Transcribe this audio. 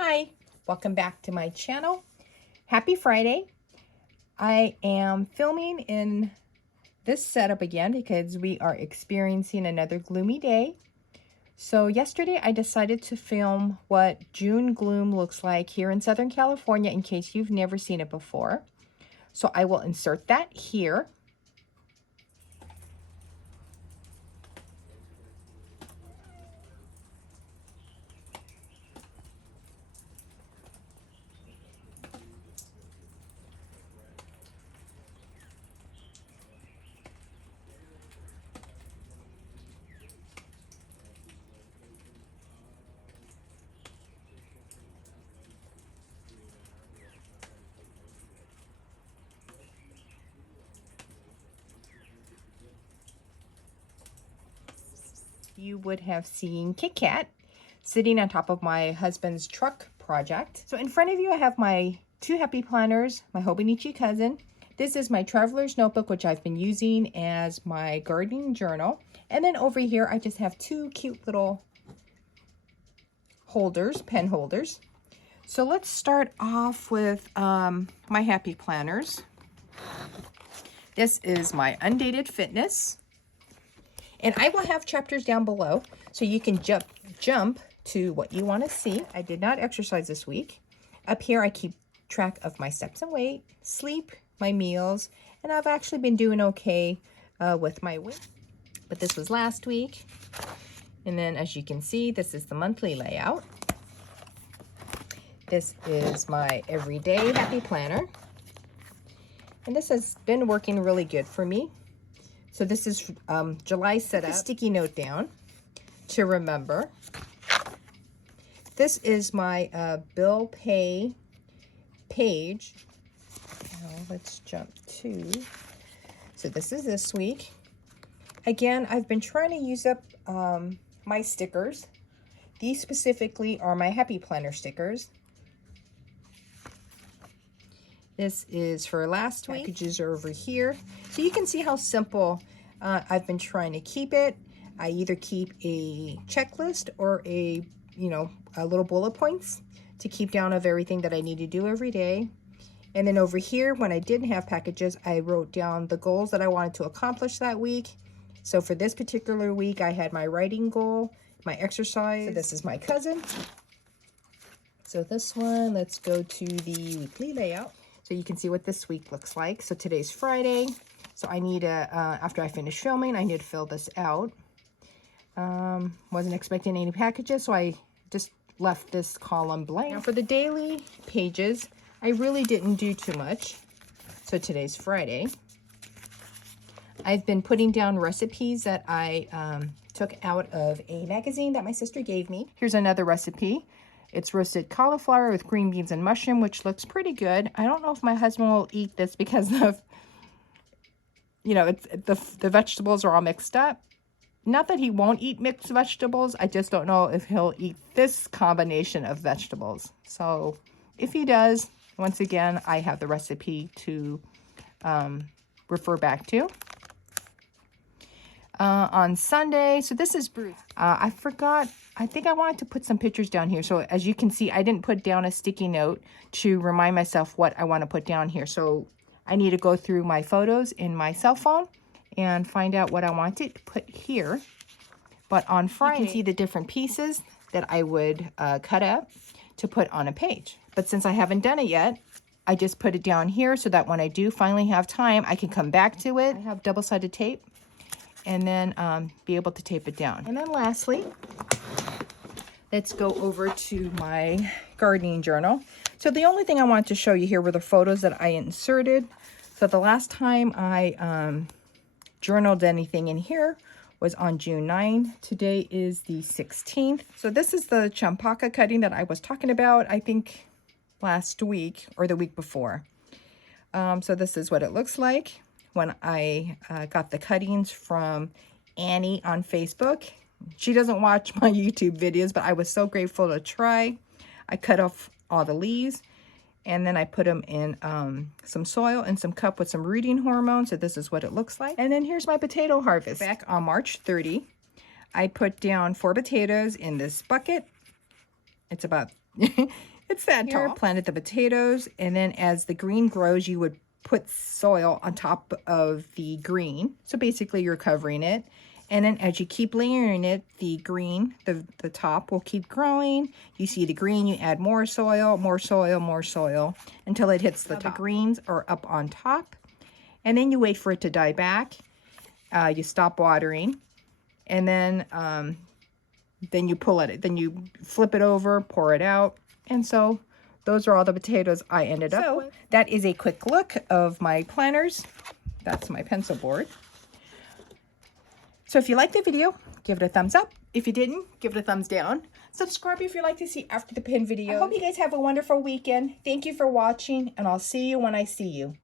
Hi, welcome back to my channel. Happy Friday. I am filming in this setup again because we are experiencing another gloomy day. So yesterday I decided to film what June gloom looks like here in Southern California in case you've never seen it before. So I will insert that here. You would have seen Kit Kat sitting on top of my husband's truck project. So in front of you I have my two happy planners, my Hobonichi cousin. This is my traveler's notebook, which I've been using as my gardening journal. And then over here I just have two cute little holders, pen holders. So let's start off with my happy planners. This is my Undated Fitness. And I will have chapters down below so you can jump to what you want to see. I did not exercise this week. Up here I keep track of my steps and weight, sleep, my meals, and I've actually been doing okay with my weight. But this was last week. And then as you can see, this is the monthly layout. This is my everyday happy planner. And this has been working really good for me. So this is July setup. Put a sticky note down to remember. This is my bill pay page. Now let's jump to, so this is this week. Again, I've been trying to use up my stickers. These specifically are my happy planner stickers. This is for last week. Packages are over here. So you can see how simple I've been trying to keep it. I either keep a checklist or a little bullet points to keep down of everything that I need to do every day. And then over here, when I didn't have packages, I wrote down the goals that I wanted to accomplish that week. So for this particular week, I had my writing goal, my exercise. So this is my cousin. So this one, let's go to the weekly layout. So you can see what this week looks like. So today's Friday. So I need to, after I finish filming, I need to fill this out. Wasn't expecting any packages, so I just left this column blank. Now for the daily pages, I really didn't do too much. So today's Friday. I've been putting down recipes that I took out of a magazine that my sister gave me. Here's another recipe. It's roasted cauliflower with green beans and mushroom, which looks pretty good. I don't know if my husband will eat this because of, it's the vegetables are all mixed up. Not that he won't eat mixed vegetables. I just don't know if he'll eat this combination of vegetables. So if he does, once again, I have the recipe to refer back to. On Sunday, so this is Bruce. I forgot, I think I wanted to put some pictures down here. So as you can see, I didn't put down a sticky note to remind myself what I want to put down here. So I need to go through my photos in my cell phone and find out what I wanted to put here. But on Friday, you can see the different pieces that I would cut up to put on a page. But since I haven't done it yet, I just put it down here so that when I do finally have time, I can come back to it. I have double-sided tape and then be able to tape it down. And then lastly, let's go over to my gardening journal. So the only thing I wanted to show you here were the photos that I inserted. So the last time I journaled anything in here was on June 9. Today is the 16th. So this is the champaka cutting that I was talking about, I think last week or the week before. So this is what it looks like when I got the cuttings from Annie on Facebook. She doesn't watch my YouTube videos, but I was so grateful to try. I cut off all the leaves and then I put them in some soil and some cup with some rooting hormone. So this is what it looks like. And then here's my potato harvest. Back on March 30, I put down 4 potatoes in this bucket. It's about, it's that tall. Planted the potatoes, and then as the green grows, you would put soil on top of the green. So basically you're covering it. And then as you keep layering it, the green, the top will keep growing. You see the green, you add more soil, more soil, more soil, until it hits the top. The greens are up on top. And then you wait for it to die back. You stop watering. And then you pull it. Then you flip it over, pour it out. And so those are all the potatoes I ended up with. That is a quick look of my planters. That's my pencil board. So if you liked the video, give it a thumbs up. If you didn't, give it a thumbs down. Subscribe if you'd like to see after the pin video. I hope you guys have a wonderful weekend. Thank you for watching, and I'll see you when I see you.